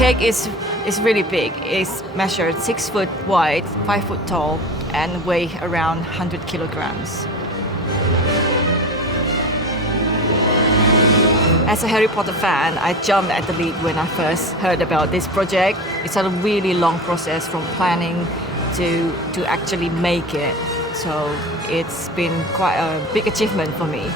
cake is really big. It's measured 6 foot wide, 5 foot tall, and weigh around 100 kilograms. As a Harry Potter fan, I jumped at the leap when I first heard about this project. It's a really long process from planning to actually make it. So it's been quite a big achievement for me.